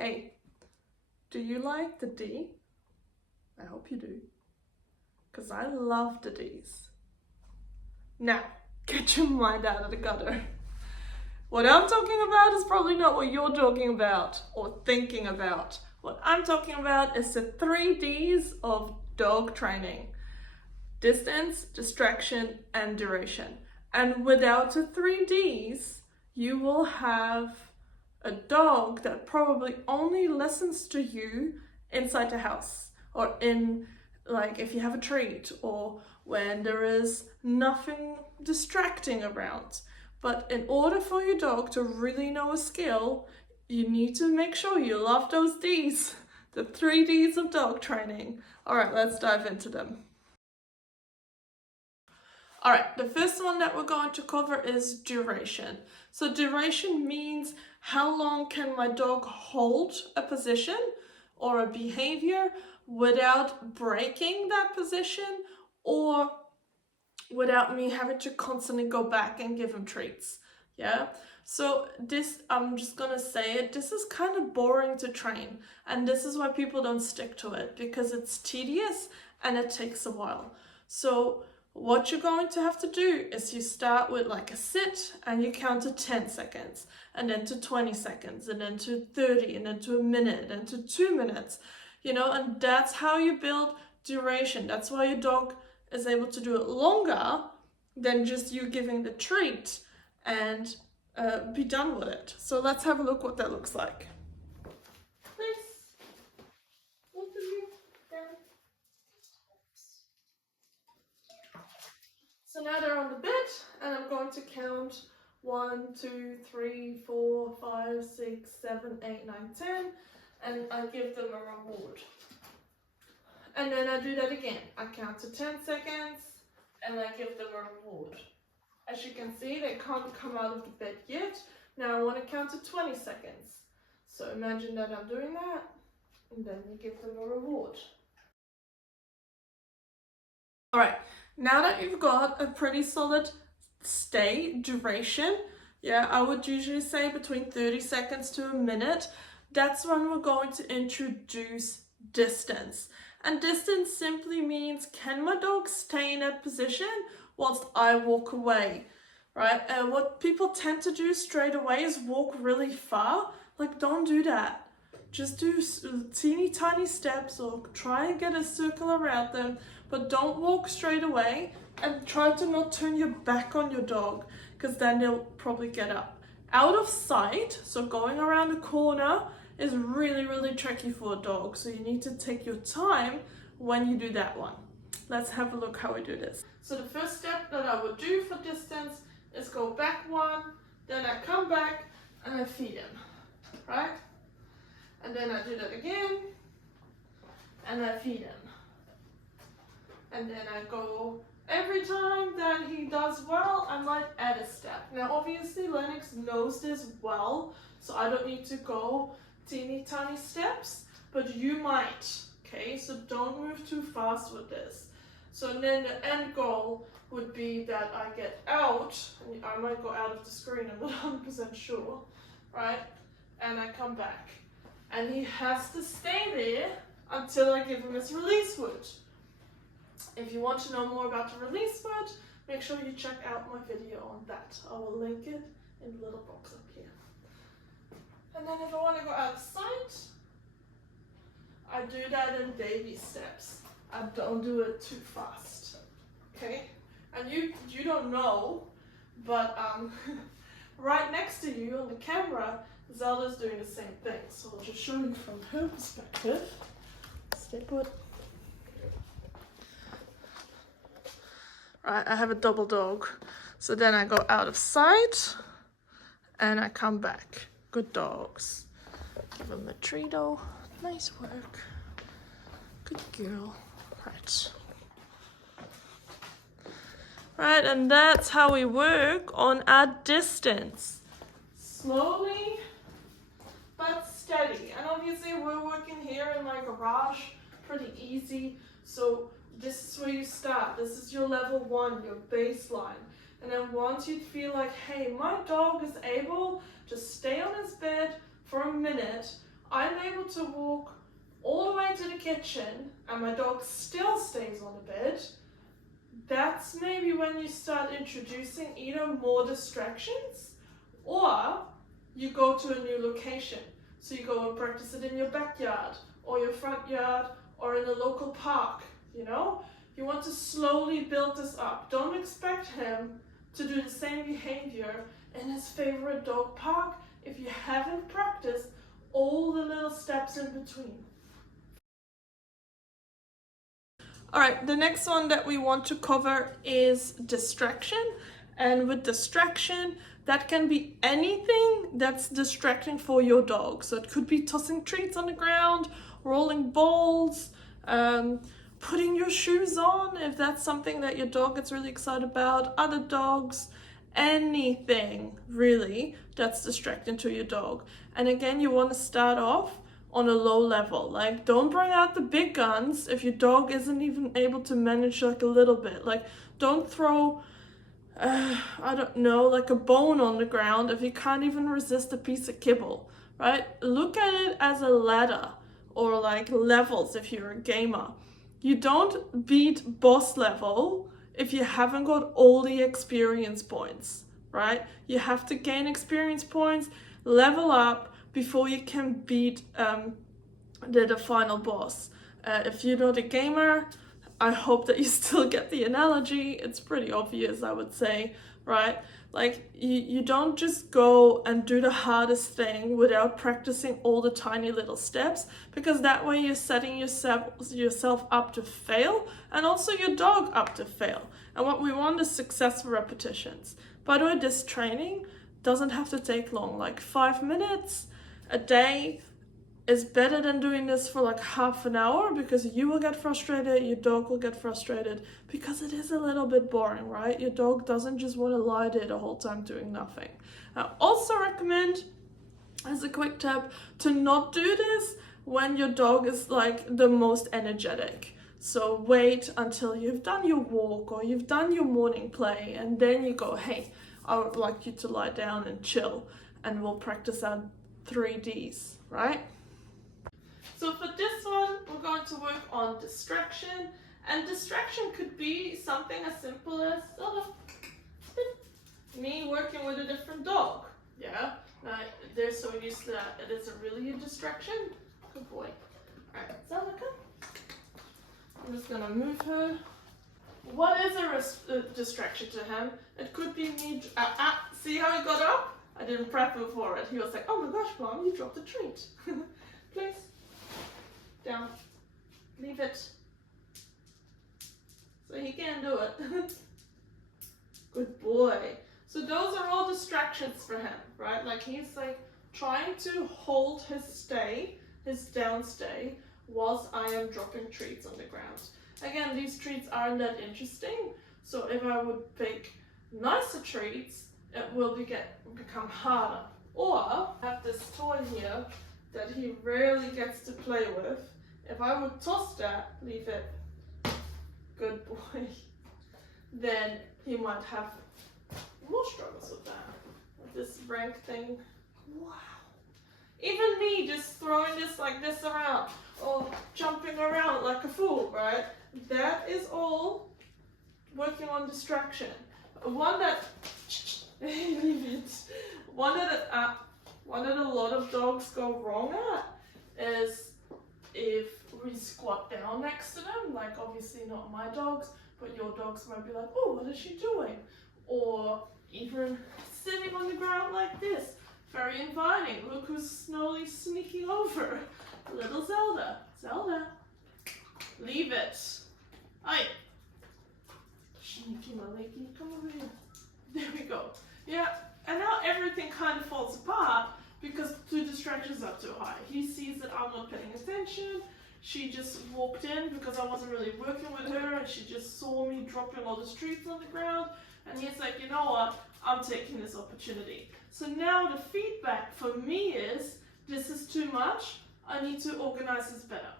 Hey, do you like the D? I hope you do, because I love the Ds. Now, get your mind out of the gutter. What I'm talking about is probably not what you're talking about or thinking about. What I'm talking about is the 3Ds of dog training: distance, distraction, and duration. And without the 3Ds, you will have a dog that probably only listens to you inside the house, or in, like, if you have a treat, or when there is nothing distracting around. But in order for your dog to really know a skill, you need to make sure you love those Ds, the 3Ds of dog training. All right, let's dive into them. All right, the first one that we're going to cover is duration. So duration means how long can my dog hold a position or a behavior without breaking that position or without me having to constantly go back and give him treats. Yeah, so this, I'm just gonna say it, this is kind of boring to train, and this is why people don't stick to it, because it's tedious and it takes a while. So what you're going to have to do is you start with like a sit and you count to 10 seconds, and then to 20 seconds, and then to 30, and then to a minute, and to 2 minutes, you know, and that's how you build duration. That's why your dog is able to do it longer than just you giving the treat and be done with it. So let's have a look what that looks like. Please, both of you down. So now they're on the bed, and I'm going to count 1, 2, 3, 4, 5, 6, 7, 8, 9, 10, and I give them a reward. And then I do that again. I count to 10 seconds and I give them a reward. As you can see, they can't come out of the bed yet. Now I want to count to 20 seconds. So imagine that I'm doing that, and then you give them a reward. All right, now that you've got a pretty solid stay duration, yeah, I would usually say between 30 seconds to a minute, that's when we're going to introduce distance. And distance simply means, can my dog stay in that position whilst I walk away, right? And what people tend to do straight away is walk really far. Like, don't do that. Just do teeny tiny steps or try and get a circle around them, but don't walk straight away, and try to not turn your back on your dog, because then they'll probably get up. Out of sight, so going around a corner, is really, really tricky for a dog. So you need to take your time when you do that one. Let's have a look how we do this. So the first step that I would do for distance is go back 1, then I come back and I feed him, right? And then I do that again, and I feed him. And then I go, every time that he does well, I might add a step. Now obviously Lennox knows this well, so I don't need to go teeny tiny steps, but you might, okay? So don't move too fast with this. So then the end goal would be that I get out, and I might go out of the screen, I'm not 100% sure, right? And I come back. And he has to stay there until I give him his release word. If you want to know more about the release word, make sure you check out my video on that. I will link it in the little box up here. And then if I want to go out of sight, I do that in baby steps. I don't do it too fast, okay? And you don't know, but right next to you on the camera, Zelda's doing the same thing. So I'll just show you from her perspective. Stay put. Right, I have a double dog. So then I go out of sight and I come back. Good dogs. Give them a treato. Nice work. Good girl. Right. Right, and that's how we work on our distance. Slowly but steady. And obviously we're working here in my garage, pretty easy. So this is where you start. This is your level 1, your baseline. And then once you feel like, hey, my dog is able to stay on his bed for a minute, I to walk all the way to the kitchen and my dog still stays on the bed, that's maybe when you start introducing either more distractions or you go to a new location. So you go and practice it in your backyard or your front yard or in a local park, you know? You want to slowly build this up. Don't expect him to do the same behavior in his favorite dog park if you haven't practiced all the little steps in between. All right, the next one that we want to cover is distraction. And with distraction, that can be anything that's distracting for your dog. So it could be tossing treats on the ground, rolling balls, putting your shoes on if that's something that your dog gets really excited about, other dogs, anything really that's distracting to your dog. And again, you want to start off on a low level. Like, don't bring out the big guns if your dog isn't even able to manage like a little bit. Like, don't throw I don't know, like a bone on the ground if you can't even resist a piece of kibble, right? Look at it as a ladder or like levels if you're a gamer. You don't beat boss level if you haven't got all the experience points, right? You have to gain experience points, level up before you can beat the final boss. If you're not a gamer, I hope that you still get the analogy. It's pretty obvious, I would say, right? Like, you don't just go and do the hardest thing without practicing all the tiny little steps, because that way you're setting yourself up to fail and also your dog up to fail. And what we want is successful repetitions. By the way, this training doesn't have to take long, like 5 minutes a day is better than doing this for like half an hour, because you will get frustrated, your dog will get frustrated, because it is a little bit boring, right? Your dog doesn't just want to lie there the whole time doing nothing. I also recommend, as a quick tip, to not do this when your dog is like the most energetic. So wait until you've done your walk or you've done your morning play, and then you go, hey, I would like you to lie down and chill, and we'll practice our 3Ds, right? So for this one, we're going to work on distraction, and distraction could be something as simple as me working with a different dog. Yeah, they're so used to that, it isn't really a distraction. Good boy. All right, Zelda, I'm just gonna move her. What is a distraction to him? It could be me. See how he got up? I didn't prep him for it. He was like, "Oh my gosh, Mom, you dropped a treat." Please. Down. Leave it. So he can do it. Good boy. So those are all distractions for him, right? Like, he's like trying to hold his stay, his down stay, whilst I am dropping treats on the ground. Again, these treats aren't that interesting. So if I would pick nicer treats, it will become harder. Or I have this toy here that he rarely gets to play with. If I would toss that, leave it, good boy, then he might have more struggles with that. This rank thing, wow. Even me just throwing this like this around, or jumping around like a fool, right? That is all working on distraction. One that, leave it. One that a lot of dogs go wrong at is if we squat down next to them, like obviously not my dogs, but your dogs might be like, oh, what is she doing? Or even sitting on the ground like this, very inviting. Look who's slowly sneaking over. Little Zelda. Zelda, leave it. Aye. Sneaky my leggy, come over here. There we go. Yeah, and now everything kind of falls apart because the distractions are too high. He sees that I'm not paying attention. She just walked in because I wasn't really working with her, and she just saw me dropping all the treats on the ground, and he's like, you know what, I'm taking this opportunity. So now the feedback for me is, this is too much, I need to organize this better.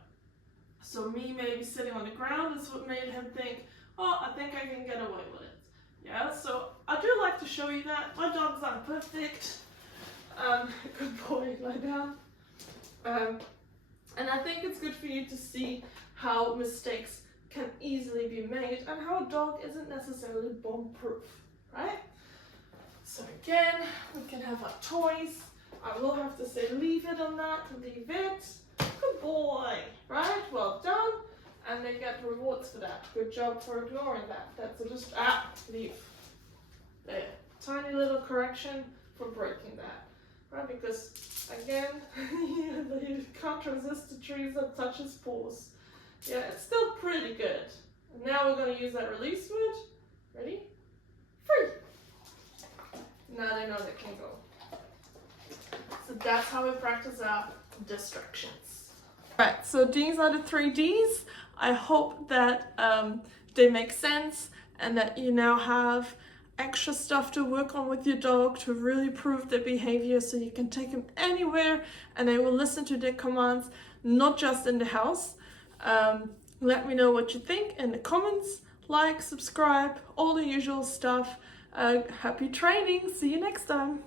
So me maybe sitting on the ground is what made him think, oh, I think I can get away with it. Yeah, so I do like to show you that. My dogs aren't perfect. Good boy, lie down. I think it's good for you to see how mistakes can easily be made and how a dog isn't necessarily bomb-proof, right? So again, we can have our toys. I will have to say leave it on that, leave it. Good boy, right? Well done. And they get rewards for that. Good job for ignoring that. That's just, leave. There. Tiny little correction for breaking that, right? Because again, you can't resist the trees that touch his paws. Yeah, it's still pretty good. And now we're going to use that release word. Ready? Free. Now they know they can go. So that's how we practice our distractions. Right, so these are the 3 Ds. I hope that they make sense and that you now have extra stuff to work on with your dog to really prove their behavior, so you can take them anywhere and they will listen to their commands, not just in the house. Let me know what you think in the comments. Like, subscribe, all the usual stuff. Happy training. See you next time.